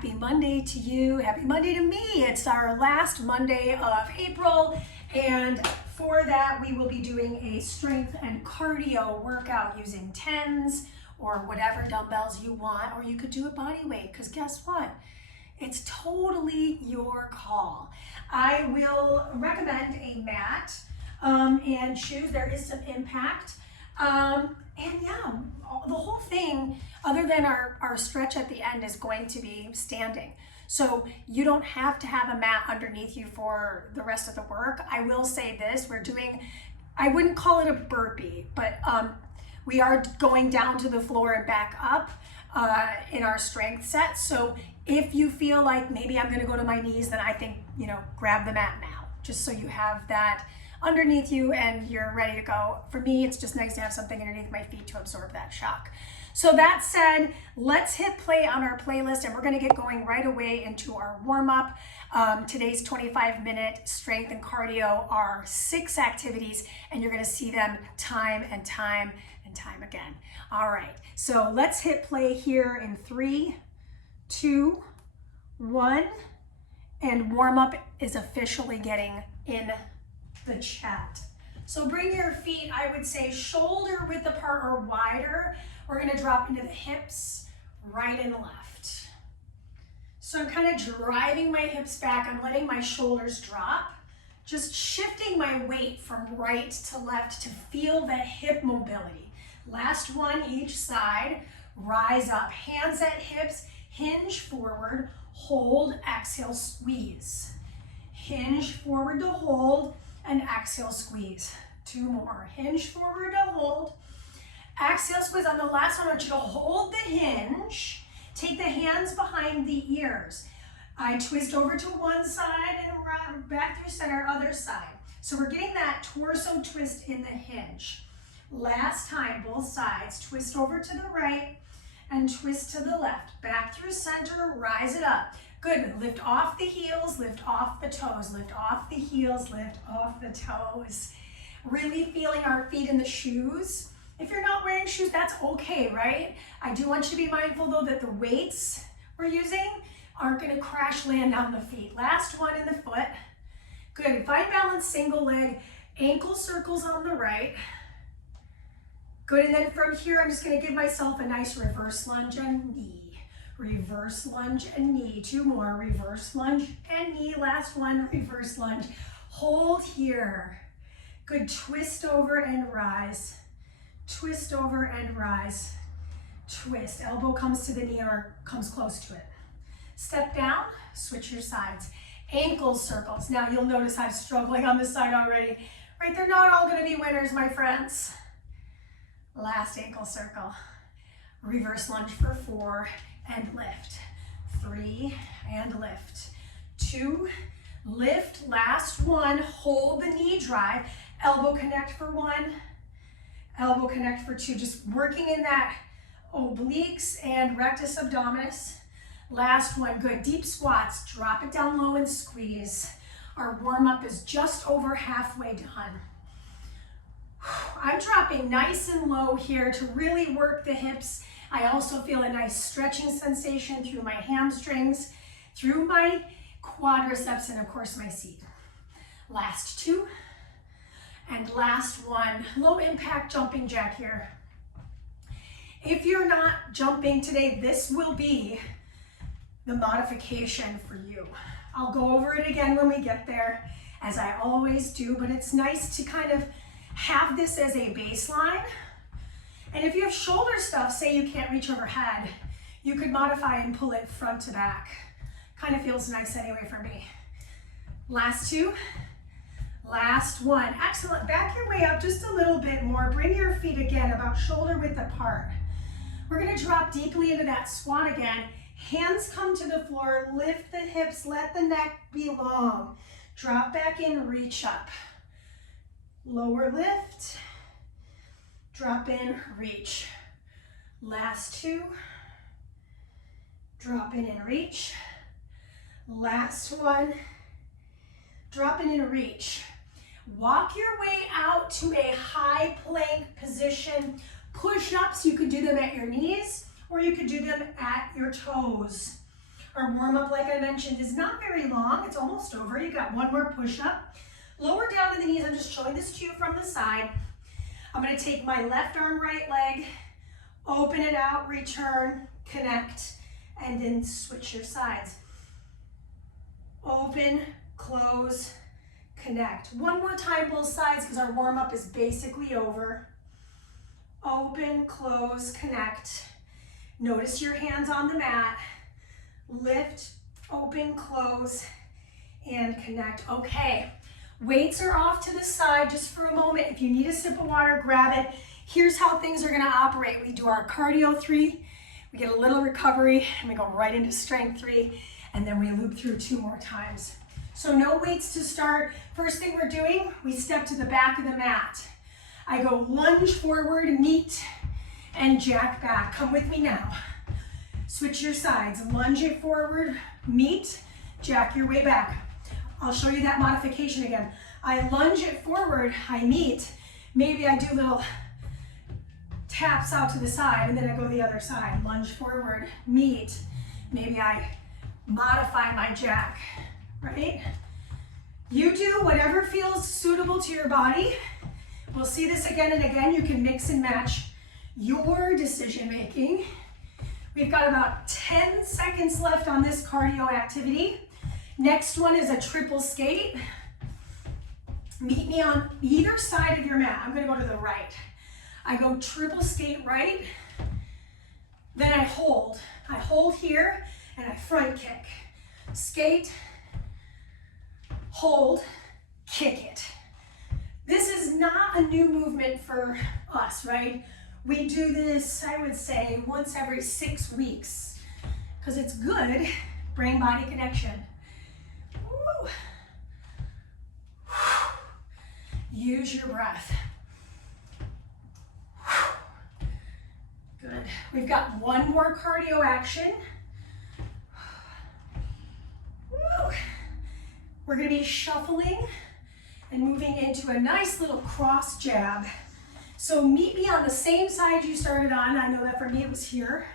Happy Monday to you. Happy Monday to me. It's our last Monday of April, and for that we will be doing a strength and cardio workout using 10s or whatever dumbbells you want, or you could do a body weight, because guess what? It's totally your call. I will recommend a mat and shoes. There is some impact. And yeah, the whole thing, other than our stretch at the end, is going to be standing. So you don't have to have a mat underneath you for the rest of the work. I will say this, we're doing, I wouldn't call it a burpee, but we are going down to the floor and back up in our strength set. So if you feel like maybe I'm gonna go to my knees, then I think, grab the mat now, just so you have that underneath you and you're ready to go. For me, it's just nice to have something underneath my feet to absorb that shock. So that said, let's hit play on our playlist, and we're gonna get going right away into our warm-up. Today's 25-minute strength and cardio are 6 activities, and you're gonna see them time and time and time again. All right, so let's hit play here in 3, 2, 1, and warm-up is officially getting in the chat. So bring your feet, I would say, shoulder width apart or wider. We're gonna drop into the hips, right and left. So I'm kind of driving my hips back. I'm letting my shoulders drop, just shifting my weight from right to left to feel the hip mobility. Last one each side, rise up, hands at hips, hinge forward, hold, exhale, squeeze. Hinge forward to hold, and exhale, squeeze. 2 more. Hinge forward to hold. Exhale, squeeze. On the last one, I want you to hold the hinge. Take the hands behind the ears. I twist over to one side and round back through center, other side. So we're getting that torso twist in the hinge. Last time, both sides. Twist over to the right and twist to the left. Back through center, rise it up. Good, lift off the heels, lift off the toes, lift off the heels, lift off the toes. Really feeling our feet in the shoes. If you're not wearing shoes, that's okay, right? I do want you to be mindful though that the weights we're using aren't gonna crash land on the feet. Last one in the foot. Good, find balance, single leg, ankle circles on the right. Good, and then from here, I'm just gonna give myself a nice reverse lunge and knee. Reverse lunge and knee. 2 more. Reverse lunge and knee. Last one. Reverse lunge. Hold here. Good. Twist over and rise. Twist over and rise. Twist. Elbow comes to the knee or comes close to it. Step down. Switch your sides. Ankle circles. Now you'll notice I'm struggling on this side already. Right? They're not all going to be winners, my friends. Last ankle circle. Reverse lunge for 4. And lift. 3 and lift. 2, lift. Last one, hold the knee drive. Elbow connect for 1, elbow connect for 2. Just working in that obliques and rectus abdominis. Last one, good. Deep squats. Drop it down low and squeeze. Our warm-up is just over halfway done. I'm dropping nice and low here to really work the hips. I also feel a nice stretching sensation through my hamstrings, through my quadriceps, and of course my seat. Last 2, and last one. Low impact jumping jack here. If you're not jumping today, this will be the modification for you. I'll go over it again when we get there, as I always do, but it's nice to kind of have this as a baseline. And if you have shoulder stuff, say you can't reach overhead, you could modify and pull it front to back. Kind of feels nice anyway for me. Last 2, last 1. Excellent. Back your way up just a little bit more. Bring your feet again about shoulder width apart. We're going to drop deeply into that squat again. Hands come to the floor. Lift the hips. Let the neck be long. Drop back in, reach up. Lower lift. Drop in, reach. Last 2. Drop in and reach. Last one. Drop in and reach. Walk your way out to a high plank position. Push-ups, you could do them at your knees or you could do them at your toes. Our warm-up, like I mentioned, is not very long. It's almost over. You got one more push-up. Lower down to the knees. I'm just showing this to you from the side. I'm going to take my left arm, right leg, open it out, return, connect, and then switch your sides. Open, close, connect. One more time, both sides, because our warm-up is basically over. Open, close, connect. Notice your hands on the mat. Lift, open, close, and connect. Okay, weights are off to the side just for a moment. If you need a sip of water, grab it. Here's how things are gonna operate. We do our cardio 3, we get a little recovery, and we go right into strength 3, and then we loop through 2 more times. So no weights to start. First thing we're doing, we step to the back of the mat. I go lunge forward, meet, and jack back. Come with me now. Switch your sides. Lunge it forward, meet, jack your way back. I'll show you that modification again. I lunge it forward, I meet. Maybe I do little taps out to the side, and then I go the other side. Lunge forward, meet. Maybe I modify my jack, right? You do whatever feels suitable to your body. We'll see this again and again. You can mix and match your decision making. We've got about 10 seconds left on this cardio activity. Next one is a triple skate. Meet me on either side of your mat. I'm gonna go to the right. I go triple skate right, then I hold. I hold here and I front kick. Skate, hold, kick it. This is not a new movement for us, right? We do this, I would say, once every 6 weeks because it's good brain-body connection. Woo. Use your breath. Good. We've got one more cardio action. Woo. We're going to be shuffling and moving into a nice little cross jab. So meet me on the same side you started on. I know that for me it was here.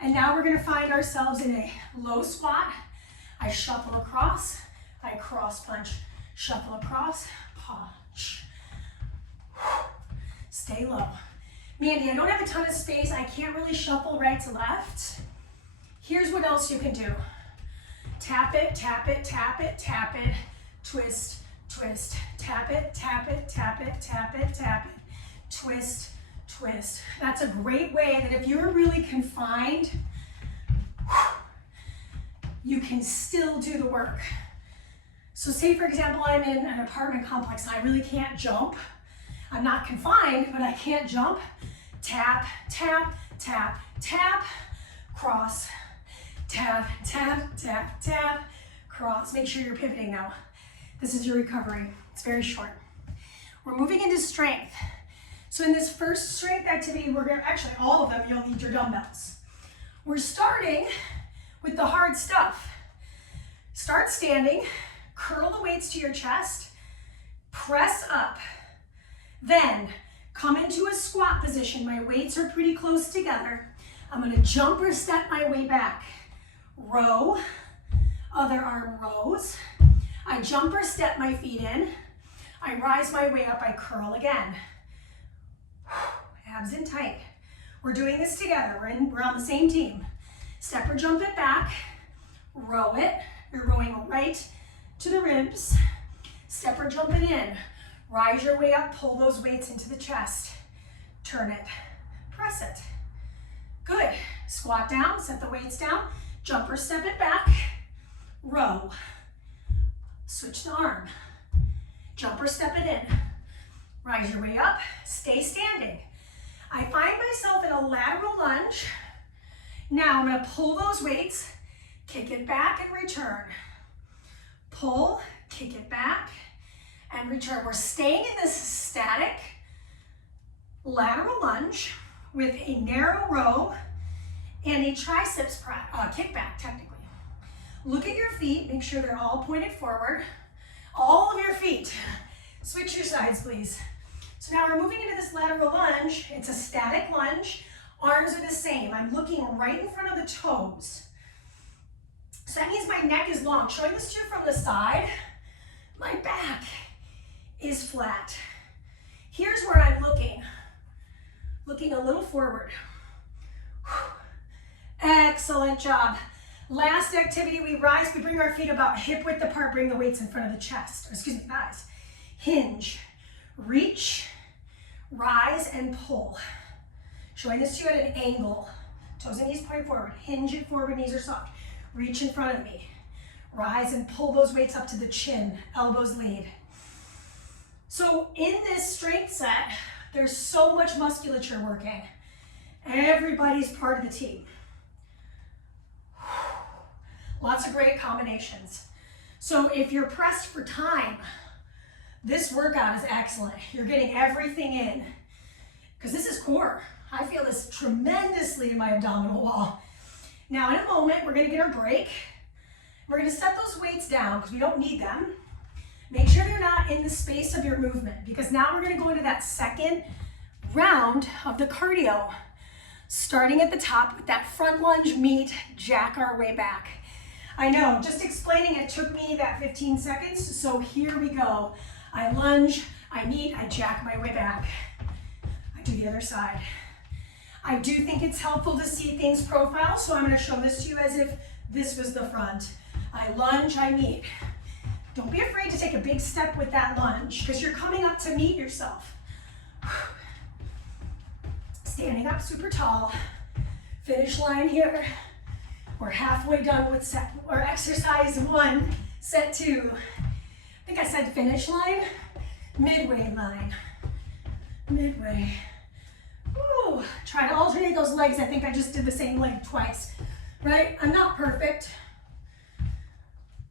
And now we're going to find ourselves in a low squat. I shuffle across, I cross punch, shuffle across, punch. Stay low. Mandy, I don't have a ton of space. I can't really shuffle right to left. Here's what else you can do. Tap it, tap it, tap it, tap it, twist, twist, tap it, tap it, tap it, tap it, tap it, twist, twist. That's a great way that if you're really confined, you can still do the work. So say for example, I'm in an apartment complex and I really can't jump. I'm not confined, but I can't jump. Tap, tap, tap, tap, cross, tap, tap, tap, tap, cross. Make sure you're pivoting now. This is your recovery. It's very short. We're moving into strength. So in this first strength activity, we're going to, actually all of them, you'll need your dumbbells. We're starting with the hard stuff. Start standing, curl the weights to your chest, press up. Then come into a squat position. My weights are pretty close together. I'm going to jump or step my way back. Row, other arm rows. I jump or step my feet in. I rise my way up, I curl again. Abs in tight. We're doing this together. We're on the same team. Step or jump it back. Row it. You're rowing right to the ribs. Step or jump it in. Rise your way up, pull those weights into the chest. Turn it, press it. Good. Squat down, set the weights down, jump or step it back, row. Switch the arm. Jump or step it in. Rise your way up, stay standing. I find myself in a lateral lunge. Now I'm gonna pull those weights, kick it back and return. Pull, kick it back, and return. We're staying in this static lateral lunge with a narrow row and a triceps kickback, technically. Look at your feet, make sure they're all pointed forward. All of your feet. Switch your sides, please. So now we're moving into this lateral lunge. It's a static lunge. Arms are the same. I'm looking right in front of the toes. So that means my neck is long. Showing this to you from the side, my back is flat. Here's where I'm looking a little forward. Excellent job. Last activity, we rise, we bring our feet about hip width apart, bring the weights in front of the chest, excuse me, thighs. Hinge, reach, rise, and pull. Showing this to you at an angle. Toes and knees point forward. Hinge it forward, knees are soft. Reach in front of me. Rise and pull those weights up to the chin. Elbows lead. So in this strength set, there's so much musculature working. Everybody's part of the team. Lots of great combinations. So if you're pressed for time, this workout is excellent. You're getting everything in because this is core. I feel this tremendously in my abdominal wall. Now in a moment, we're gonna get our break. We're gonna set those weights down because we don't need them. Make sure they're not in the space of your movement because now we're gonna go into that second round of the cardio. Starting at the top with that front lunge, meet, jack our way back. I know, just explaining it took me that 15 seconds, so here we go. I lunge, I meet, I jack my way back. I do the other side. I do think it's helpful to see things profile, so I'm gonna show this to you as if this was the front. I lunge, I meet. Don't be afraid to take a big step with that lunge, because you're coming up to meet yourself. Standing up super tall. Finish line here. We're halfway done with set or exercise 1, set 2. I think I said finish line, midway line, midway. Ooh, try to alternate those legs. I think I just did the same leg twice, right? I'm not perfect.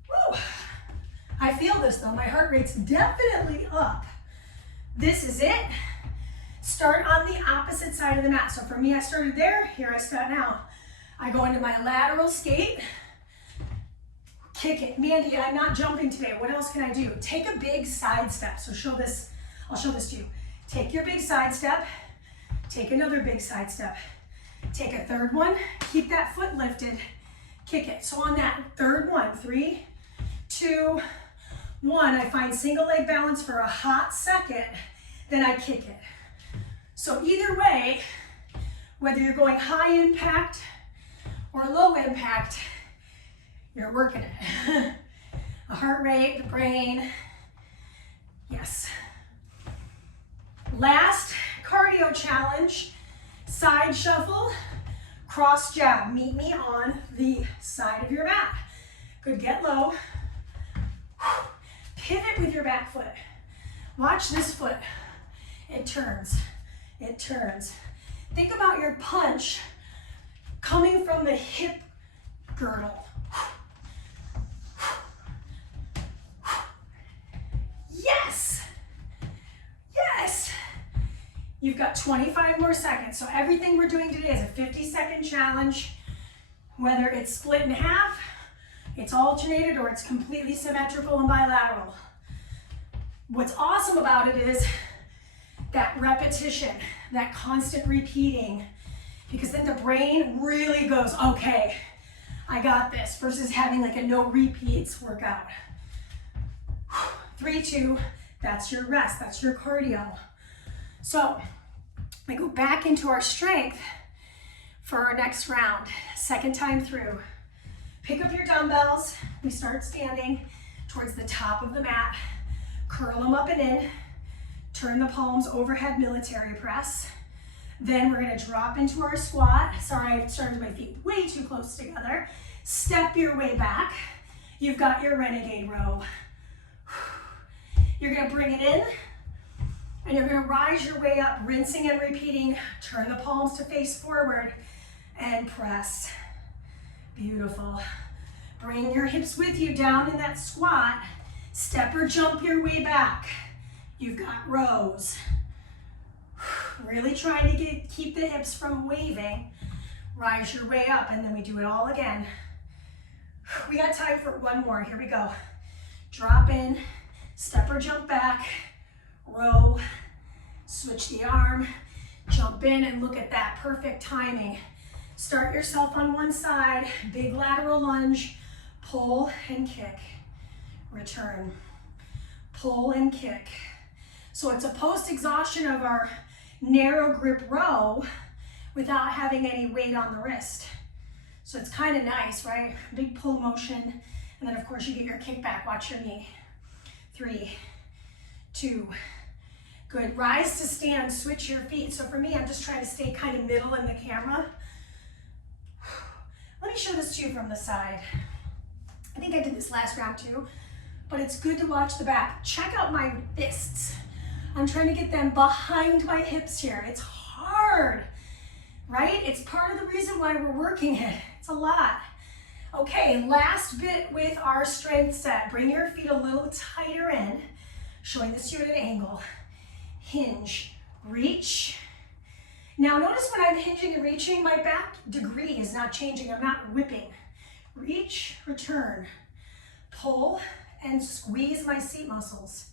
Woo. I feel this though, my heart rate's definitely up. This is it. Start on the opposite side of the mat. So for me, I started there, here I start now. I go into my lateral skate, kick it. Mandy, I'm not jumping today. What else can I do? Take a big side step. So I'll show this to you. Take your big side step, take another big side step. Take a third one, keep that foot lifted, kick it. So on that third one, 3, 2, 1, I find single leg balance for a hot second, then I kick it. So either way, whether you're going high impact or low impact, you're working it. The heart rate, the brain, yes. Last cardio challenge, side shuffle, cross jab. Meet me on the side of your mat. Good, get low. Pivot with your back foot. Watch this foot. It turns, it turns. Think about your punch coming from the hip girdle. Yes, yes. You've got 25 more seconds. So everything we're doing today is a 50-second challenge. Whether it's split in half, it's alternated, or it's completely symmetrical and bilateral. What's awesome about it is that repetition, that constant repeating, because then the brain really goes, okay, I got this, versus having like a no repeats workout. 3, 2, that's your rest, that's your cardio. So we go back into our strength for our next round, second time through. Pick up your dumbbells, we start standing towards the top of the mat, curl them up and in, turn the palms overhead, military press. Then we're gonna drop into our squat. Sorry, I started my feet way too close together. Step your way back. You've got your renegade row. You're gonna bring it in, and you're gonna rise your way up, rinsing and repeating. Turn the palms to face forward and press. Beautiful. Bring your hips with you down in that squat. Step or jump your way back. You've got rows. Really trying to keep the hips from waving. Rise your way up, and then we do it all again. We got time for one more. Here we go. Drop in, step or jump back, row, switch the arm, jump in, and look at that perfect timing. Start yourself on one side, big lateral lunge, pull and kick, return, pull and kick. So it's a post-exhaustion of our narrow grip row without having any weight on the wrist. So it's kind of nice, right? Big pull motion. And then of course you get your kick back. Watch your knee. 3, 2, good. Rise to stand, switch your feet. So for me, I'm just trying to stay kind of middle in the camera. Let me show this to you from the side. I think I did this last round too, but it's good to watch the back. Check out my fists. I'm trying to get them behind my hips here. It's hard, right? It's part of the reason why we're working it. It's a lot. Okay, last bit with our strength set. Bring your feet a little tighter in. Showing this to you at an angle. Hinge, reach. Now notice when I'm hinging and reaching, my back degree is not changing. I'm not whipping. Reach, return, pull, and squeeze my seat muscles.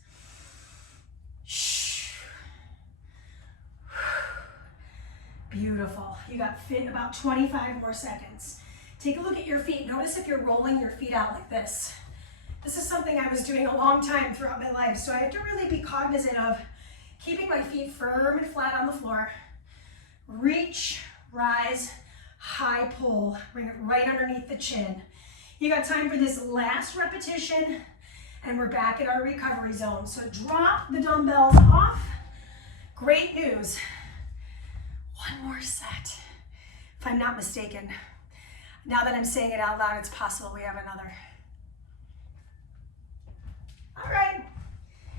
Beautiful. You got fit about 25 more seconds. Take a look at your feet. Notice if you're rolling your feet out like this. This is something I was doing a long time throughout my life, so I have to really be cognizant of keeping my feet firm and flat on the floor. Reach, rise, high pull. Bring it right underneath the chin. You got time for this last repetition, and we're back in our recovery zone. So drop the dumbbells off. Great news. One more set, if I'm not mistaken. Now that I'm saying it out loud, it's possible we have another. All right,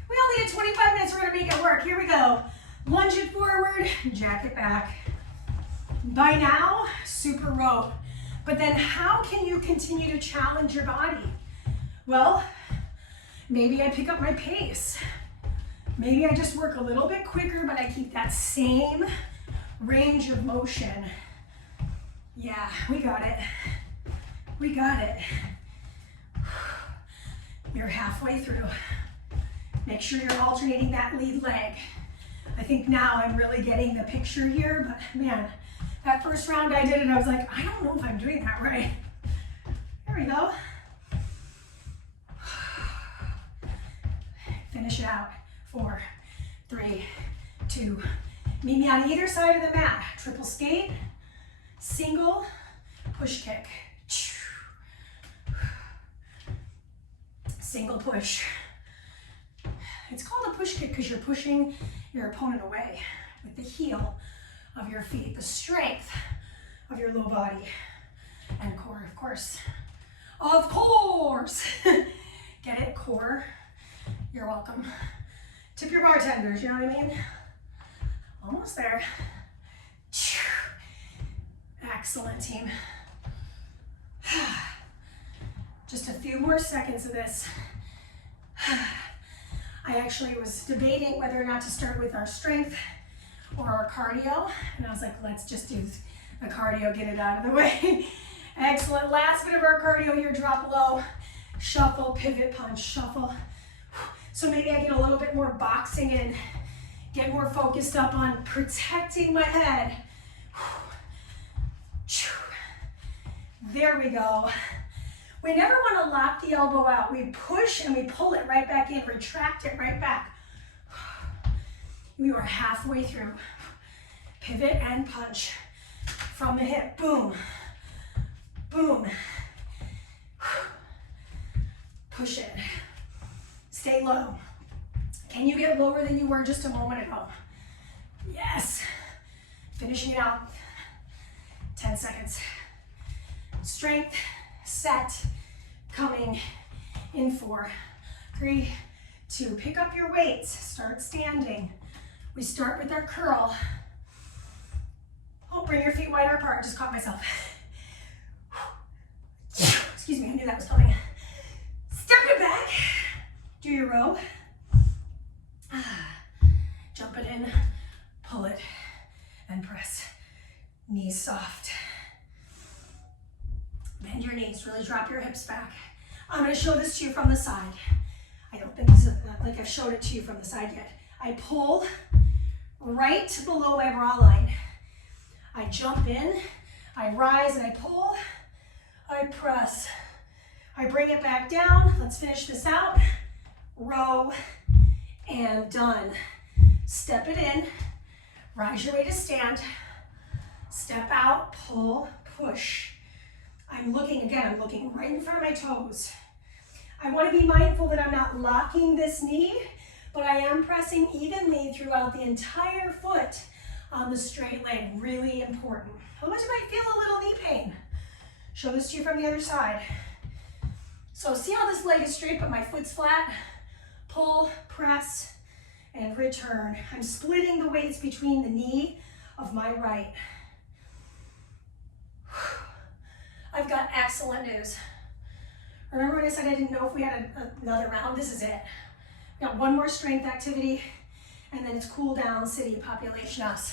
we only had 25 minutes, we're gonna make it work. Here we go. Lunge it forward, jack it back. By now, super row. But then how can you continue to challenge your body? Well, maybe I pick up my pace. Maybe I just work a little bit quicker, but I keep that same range of motion. Yeah, we got it. We got it. You're halfway through. Make sure you're alternating that lead leg. I think now I'm really getting the picture here, but man, that first round I did it, I was like, I don't know if I'm doing that right. There we go. Finish it out. 4, 3, 2. Meet me on either side of the mat. Triple skate, single, push kick. Single push. It's called a push kick because you're pushing your opponent away with the heel of your feet, the strength of your low body and core, of course. Of course. Get it? Core. You're welcome. Tip your bartenders, you know what I mean? Almost there. Excellent, team. Just a few more seconds of this. I actually was debating whether or not to start with our strength or our cardio, and I was like, let's just do the cardio, get it out of the way. Excellent. Last bit of our cardio here, drop low, shuffle, pivot, punch, shuffle. So maybe I get a little bit more boxing in, get more focused up on protecting my head. There we go. We never want to lock the elbow out. We push and we pull it right back in, retract it right back. We were halfway through. Pivot and punch from the hip. Boom, boom. Push it. Stay low. Can you get lower than you were just a moment ago? Yes. Finishing it out. 10 seconds. Strength, set, coming in 4, 3, 2. Pick up your weights. Start standing. We start with our curl. Oh, bring your feet wider apart. Just caught myself. Excuse me, I knew that was coming. Step it back. Do your row. Jump it in, pull it, and press. Knees soft. Bend your knees, really drop your hips back. I'm gonna show this to you from the side. I don't think this is like I've showed it to you from the side yet. I pull right below my bra line. I jump in, I rise and I pull, I press. I bring it back down. Let's finish this out. Row and done. Step it in. Rise your way to stand. Step out, pull, push. I'm looking right in front of my toes. I want to be mindful that I'm not locking this knee, but I am pressing evenly throughout the entire foot on the straight leg. Really important. Otherwise you might feel a little knee pain. Show this to you from the other side. So see how this leg is straight, but my foot's flat? Pull, press, and return. I'm splitting the weights between the knee of my right. I've got excellent news. Remember when I said I didn't know if we had another round? This is it. We got one more strength activity, and then it's cool down, sitting populationas.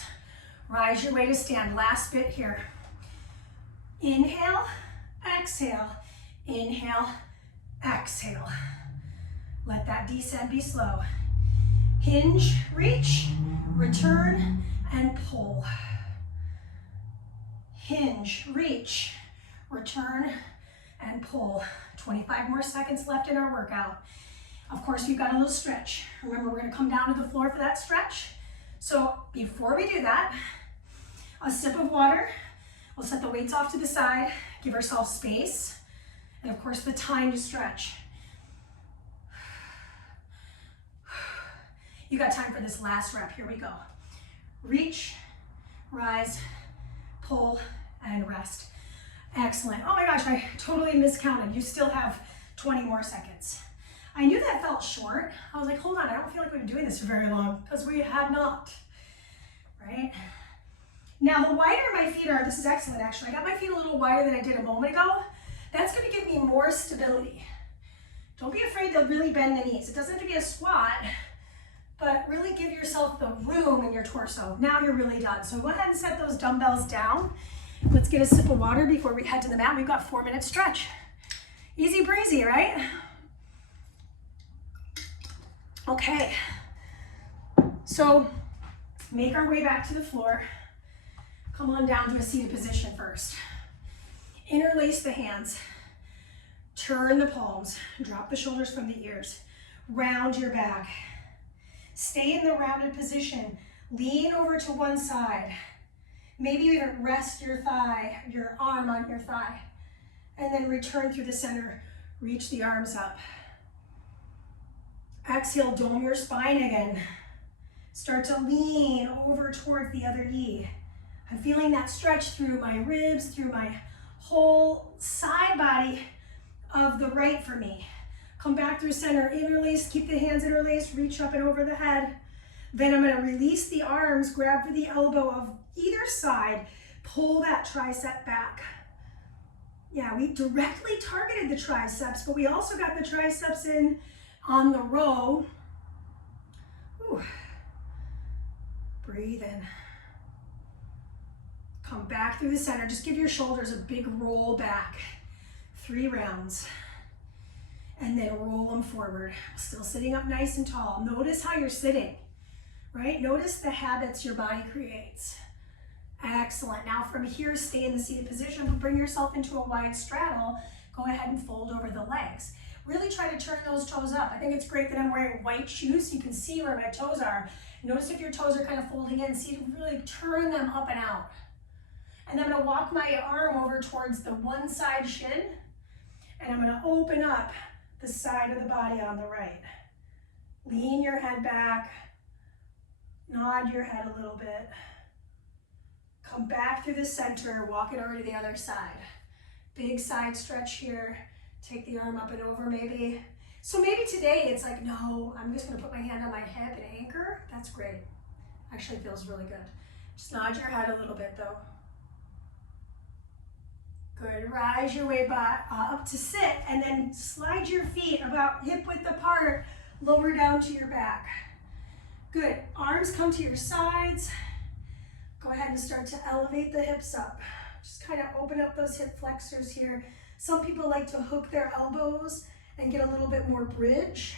Rise your way to stand. Last bit here. Inhale, exhale, inhale, exhale. Let that descend be slow. Hinge, reach, return, and pull. Hinge, reach, return, and pull. 25 more seconds left in our workout. Of course, we've got a little stretch. Remember, we're gonna come down to the floor for that stretch. So before we do that, a sip of water. We'll set the weights off to the side, give ourselves space, and of course the time to stretch. You got time for this last rep. Here we go. Reach, rise, pull, and rest. Excellent. Oh my gosh, I totally miscounted. You still have 20 more seconds. I knew that felt short. I was like, hold on, I don't feel like we've been doing this for very long, because we had not, right? Now the wider my feet are, this is excellent actually. I got my feet a little wider than I did a moment ago. That's gonna give me more stability. Don't be afraid to really bend the knees. It doesn't have to be a squat, but really give yourself the room in your torso. Now you're really done. So go ahead and set those dumbbells down. Let's get a sip of water before we head to the mat. We've got 4-minute stretch. Easy breezy, right? Okay. So make our way back to the floor. Come on down to a seated position first. Interlace the hands. Turn the palms. Drop the shoulders from the ears. Round your back. Stay in the rounded position. Lean over to one side. Maybe even rest your thigh, your arm on your thigh. And then return through the center. Reach the arms up. Exhale, dome your spine again. Start to lean over towards the other knee. I'm feeling that stretch through my ribs, through my whole side body of the right for me. Come back through center, interlace, keep the hands interlaced, reach up and over the head. Then I'm gonna release the arms, grab for the elbow of either side, pull that tricep back. Yeah, we directly targeted the triceps, but we also got the triceps in on the row. Ooh. Breathe in. Come back through the center. Just give your shoulders a big roll back. 3 rounds. And then roll them forward. Still sitting up nice and tall. Notice how you're sitting, right? Notice the habits your body creates. Excellent. Now from here, stay in the seated position, but bring yourself into a wide straddle. Go ahead and fold over the legs. Really try to turn those toes up. I think it's great that I'm wearing white shoes so you can see where my toes are. Notice if your toes are kind of folding in, see to really turn them up and out. And then I'm gonna walk my arm over towards the one side shin, and I'm gonna open up the side of the body on the right. Lean your head back, nod your head a little bit. Come back through the center, walk it over to the other side. Big side stretch here. Take the arm up and over maybe. So maybe today it's like, no, I'm just gonna put my hand on my hip and anchor. That's great. Actually feels really good. Just nod your head a little bit though. Good, rise your way back up to sit and then slide your feet about hip width apart, lower down to your back. Good, arms come to your sides. Go ahead and start to elevate the hips up. Just kind of open up those hip flexors here. Some people like to hook their elbows and get a little bit more bridge.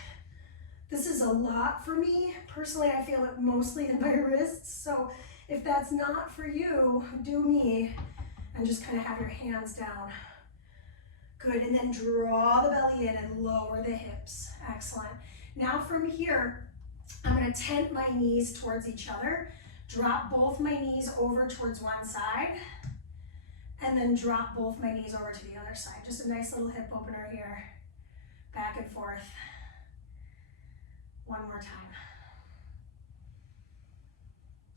This is a lot for me. Personally, I feel it mostly in my wrists. So if that's not for you, do me and just kind of have your hands down. Good, and then draw the belly in and lower the hips. Excellent. Now from here, I'm gonna tent my knees towards each other, drop both my knees over towards one side, and then drop both my knees over to the other side. Just a nice little hip opener here. Back and forth. One more time.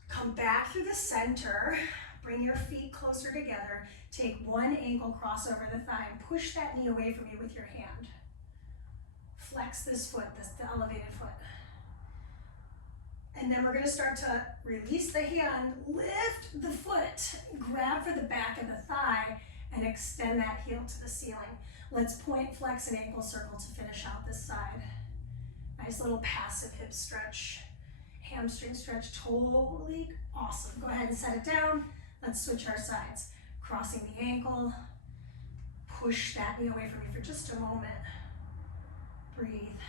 Come back through the center. Bring your feet closer together. Take one ankle, cross over the thigh, and push that knee away from you with your hand. Flex this foot, the elevated foot. And then we're gonna start to release the hand, lift the foot, grab for the back of the thigh, and extend that heel to the ceiling. Let's point, flex, and ankle circle to finish out this side. Nice little passive hip stretch, hamstring stretch, totally awesome. Go ahead and set it down. Let's switch our sides. Crossing the ankle, push that knee away from you for just a moment. Breathe.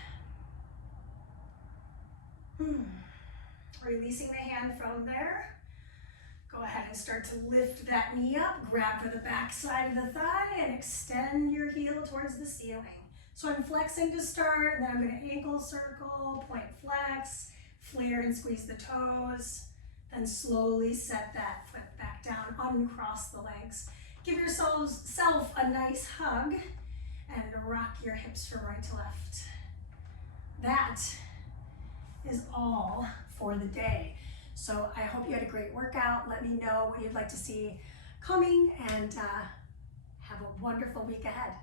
Releasing the hand from there. Go ahead and start to lift that knee up, grab for the back side of the thigh, and extend your heel towards the ceiling. So I'm flexing to start, then I'm gonna ankle circle, point flex, flare and squeeze the toes, then slowly set that foot back down, uncross the legs. Give yourself a nice hug and rock your hips from right to left. That is all for the day. So I hope you had a great workout. Let me know what you'd like to see coming, and have a wonderful week ahead.